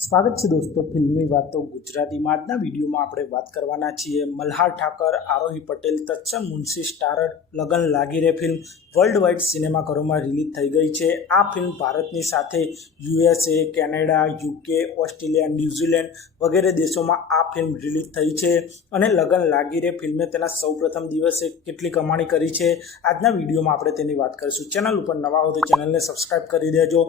સ્વાગત છે દોસ્તો ફિલ્મી વાતો ગુજરાતીમાં। આજના વિડીયોમાં આપણે વાત કરવાના છીએ મલ્હાર ઠાકર, આરોહી પટેલ તથા મુનશી સ્ટારર લગન લાગી રે ફિલ્મ વર્લ્ડ વાઇડ સિનેમાઘરોમાં રિલીઝ થઈ ગઈ છે। આ ફિલ્મ ભારતની સાથે USA, Canada, UK, Australia, New Zealand વગેરે દેશોમાં આ ફિલ્મ રિલીઝ થઈ છે અને લગન લાગી રે ફિલ્મે તેના સૌપ્રથમ દિવસે કેટલી કમાણી કરી છે આજના વિડીયોમાં આપણે તેની વાત કરીશું। ચેનલ ઉપર નવા હો તો ચેનલને સબસ્ક્રાઇબ કરી દેજો।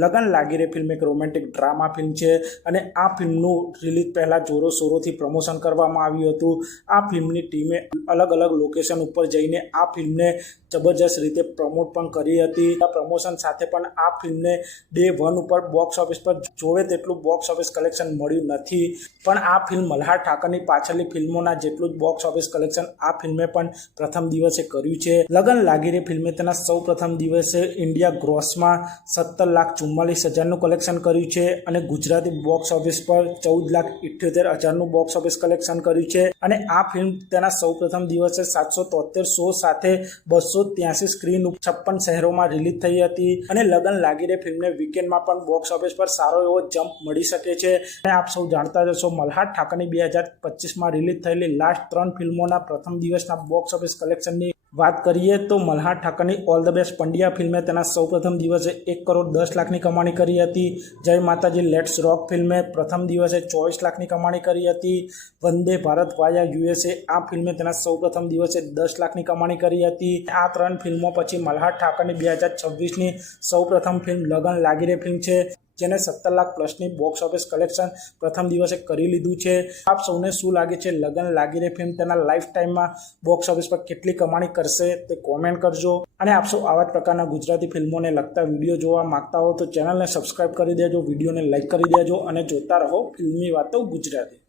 લગન લાગી રે ફિલ્મ એક રોમેન્ટિક ડ્રામા ફિલ્મ છે અને આ ફિલ્મનું રિલીઝ પહેલાં જોરો શોરોથી પ્રમોશન કરવામાં આવ્યું હતું। આ ફિલ્મની ટીમે અલગ અલગ લોકેશન ઉપર જઈને આ ફિલ્મને જબરજસ્ત રીતે પ્રમોટ પણ કરી હતી। આ પ્રમોશન સાથે પણ આ ફિલ્મને ડે 1 ઉપર બોક્સ ઓફિસ પર જોવે તેટલું બોક્સ ઓફિસ કલેક્શન મળ્યું નથી, પણ આ ફિલ્મ મલ્હાર ઠાકરની પાછળની ફિલ્મોના જેટલું જ બોક્સ ઓફિસ કલેક્શન આ ફિલ્મે પણ પ્રથમ દિવસે કર્યું છે। લગન લાગી રે ફિલ્મે તેના સૌ પ્રથમ દિવસે ઇન્ડિયા ગ્રોસમાં 17,44,000નું કલેક્શન કર્યું છે અને ગુજરાતી બોક્સ ઓફિસ પર 14,78,000નું બોક્સ ઓફિસ કલેક્શન કર્યું છે અને આ ફિલ્મ તેના સૌ પ્રથમ દિવસે 773 શો સાથે 283 સ્ક્રીન 56 શહેરોમાં રિલીઝ થઈ હતી અને લગન લાગી રે ફિલ્મને વીકેન્ડમાં પણ બોક્સ ઓફિસ પર સારો એવો જમ્પ મળી શકે છે। અને આપ સૌ જાણતા જશો મલ્હાર ઠાકરની 2025માં રિલીઝ થયેલી લાસ્ટ 3 ફિલ્મોના પ્રથમ દિવસના બોક્સ ઓફિસ કલેક્શનની વાત કરીએ તો મલ્હાર ઠાકરની ઓલ ધ બેસ્ટ પંડ્યા ફિલ્મે તેના સૌ પ્રથમ દિવસે 1 કરોડ 10 લાખની કમાણી કરી હતી। જય માતાજી લેટ્સ રોક ફિલ્મે પ્રથમ દિવસે 24 લાખની કમાણી કરી હતી। વંદે ભારત વાયા USA આ ફિલ્મે તેના સૌ પ્રથમ દિવસે 10 લાખની કમાણી કરી હતી। આ 3 ફિલ્મો પછી મલ્હાર ઠાકરની 2026ની સૌ પ્રથમ ફિલ્મ લગન લાગી રે ફિલ્મ છે જેને 17 લાખ પ્લસની બોક્સ ઓફિસ કલેક્શન પ્રથમ દિવસે કરી લીધું છે। આપ સૌને શું લાગે છે લગન લાગી રે ફિલ્મ તેના લાઈફ ટાઈમમાં બોક્સ ઓફિસ પર કેટલી કમાણી કરશે તે કોમેન્ટ કરજો અને આપ સૌ આવા જ પ્રકારના ગુજરાતી ફિલ્મોને લગતા વિડીયો જોવા માંગતા હો તો ચેનલને સબસ્ક્રાઇબ કરી દેજો, વિડીયોને લાઇક કરી દેજો અને જોતા રહો ફિલ્મી વાતો ગુજરાતી।